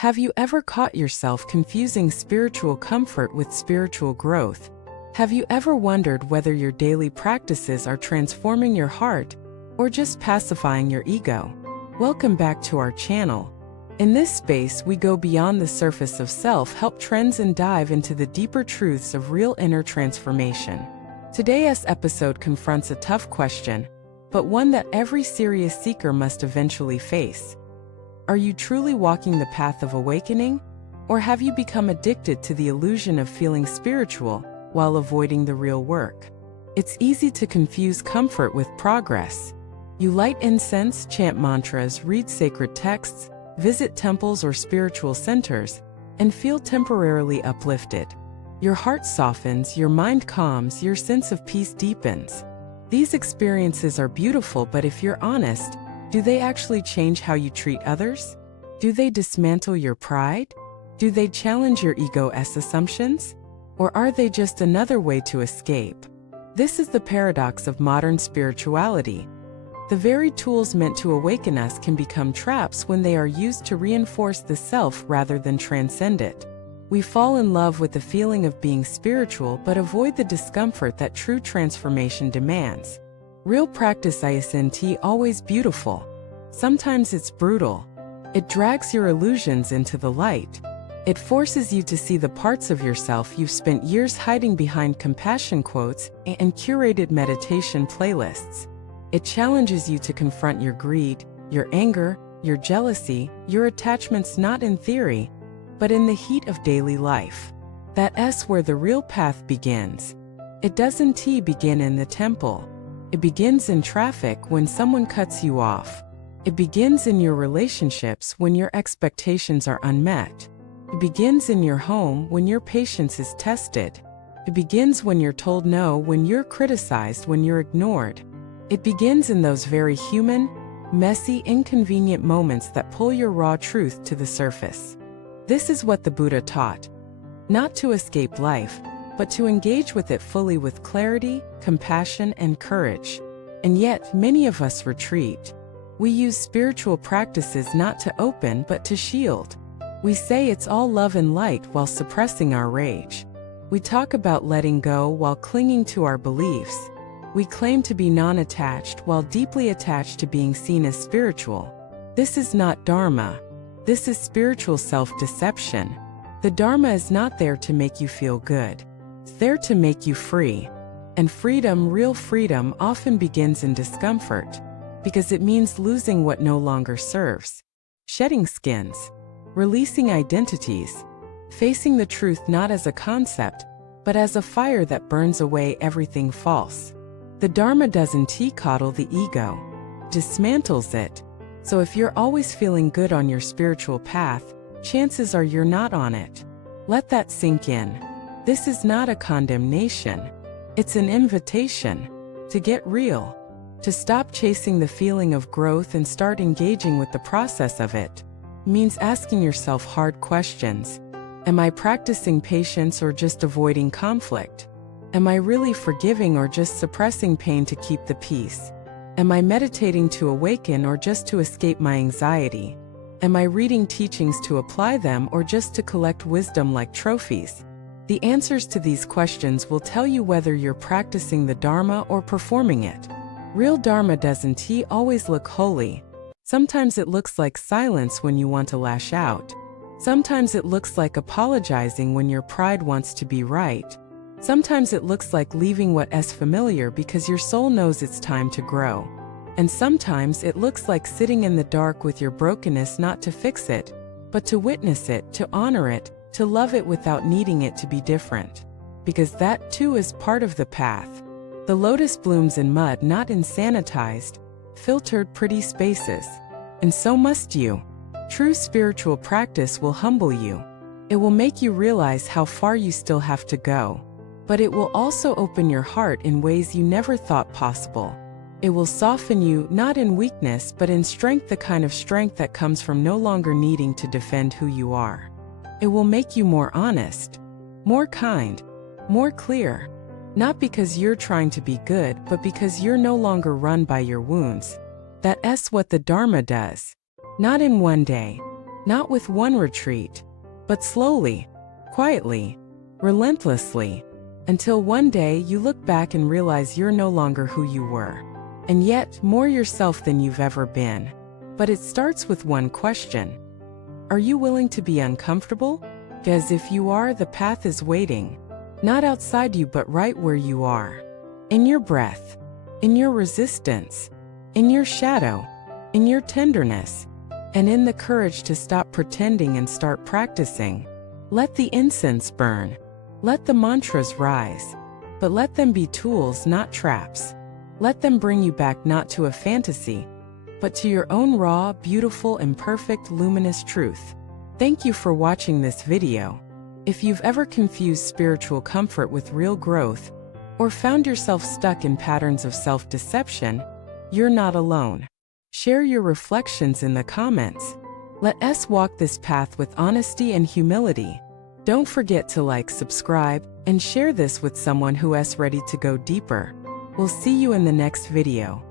Have you ever caught yourself confusing spiritual comfort with spiritual growth? Have you ever wondered whether your daily practices are transforming your heart or just pacifying your ego? Welcome back to our channel. In this space, we go beyond the surface of self-help trends and dive into the deeper truths of real inner transformation. Today's episode confronts a tough question, but one that every serious seeker must eventually face. Are you truly walking the path of awakening? Or have you become addicted to the illusion of feeling spiritual while avoiding the real work? It's easy to confuse comfort with progress. You light incense, chant mantras, read sacred texts, visit temples or spiritual centers, and feel temporarily uplifted. Your heart softens, your mind calms, your sense of peace deepens. These experiences are beautiful, but if you're honest, do they actually change how you treat others? Do they dismantle your pride? Do they challenge your ego's assumptions? Or are they just another way to escape? This is the paradox of modern spirituality. The very tools meant to awaken us can become traps when they are used to reinforce the self rather than transcend it. We fall in love with the feeling of being spiritual but avoid the discomfort that true transformation demands. Real practice isn't always beautiful. Sometimes it's brutal. It drags your illusions into the light. It forces you to see the parts of yourself you've spent years hiding behind compassion quotes and curated meditation playlists. It challenges you to confront your greed, your anger, your jealousy, your attachments, not in theory, but in the heat of daily life. That's where the real path begins. It doesn't begin in the temple. It begins in traffic when someone cuts you off. It begins in your relationships when your expectations are unmet. It begins in your home when your patience is tested. It begins when you're told no, when you're criticized, when you're ignored. It begins in those very human, messy, inconvenient moments that pull your raw truth to the surface. This is what the Buddha taught. Not to escape life, but to engage with it fully with clarity, compassion, and courage. And yet, many of us retreat. We use spiritual practices not to open but to shield. We say it's all love and light while suppressing our rage. We talk about letting go while clinging to our beliefs. We claim to be non-attached while deeply attached to being seen as spiritual. This is not Dharma. This is spiritual self-deception. The Dharma is not there to make you feel good. It's there to make you free. And freedom, real freedom, often begins in discomfort, because it means losing what no longer serves, shedding skins, releasing identities, facing the truth not as a concept, but as a fire that burns away everything false. The Dharma doesn't coddle the ego, dismantles it. So if you're always feeling good on your spiritual path, chances are you're not on it. Let that sink in. This is not a condemnation. It's an invitation to get real, to stop chasing the feeling of growth and start engaging with the process of it. It means asking yourself hard questions. Am I practicing patience or just avoiding conflict? Am I really forgiving or just suppressing pain to keep the peace? Am I meditating to awaken or just to escape my anxiety? Am I reading teachings to apply them or just to collect wisdom like trophies? The answers to these questions will tell you whether you're practicing the Dharma or performing it. Real Dharma doesn't always look holy. Sometimes it looks like silence when you want to lash out. Sometimes it looks like apologizing when your pride wants to be right. Sometimes it looks like leaving what's familiar because your soul knows it's time to grow. And sometimes it looks like sitting in the dark with your brokenness, not to fix it, but to witness it, to honor it, to love it without needing it to be different. Because that too is part of the path. The lotus blooms in mud, not in sanitized, filtered pretty spaces. And so must you. True spiritual practice will humble you. It will make you realize how far you still have to go. But it will also open your heart in ways you never thought possible. It will soften you, not in weakness but in strength, the kind of strength that comes from no longer needing to defend who you are. It will make you more honest, more kind, more clear. Not because you're trying to be good, but because you're no longer run by your wounds. That's what the Dharma does. Not in one day, Not with one retreat, but slowly, quietly, relentlessly, until one day you look back and realize you're no longer who you were, and yet more yourself than you've ever been. But it starts with one question. Are you willing to be uncomfortable? Because if you are, the path is waiting, not outside you but right where you are. In your breath, in your resistance, in your shadow, in your tenderness, and in the courage to stop pretending and start practicing. Let the incense burn. Let the mantras rise. But let them be tools, not traps. Let them bring you back not to a fantasy, but to your own raw, beautiful, imperfect, luminous truth. Thank you for watching this video. If you've ever confused spiritual comfort with real growth, or found yourself stuck in patterns of self-deception, you're not alone. Share your reflections in the comments. Let us walk this path with honesty and humility. Don't forget to like, subscribe, and share this with someone who is ready to go deeper. We'll see you in the next video.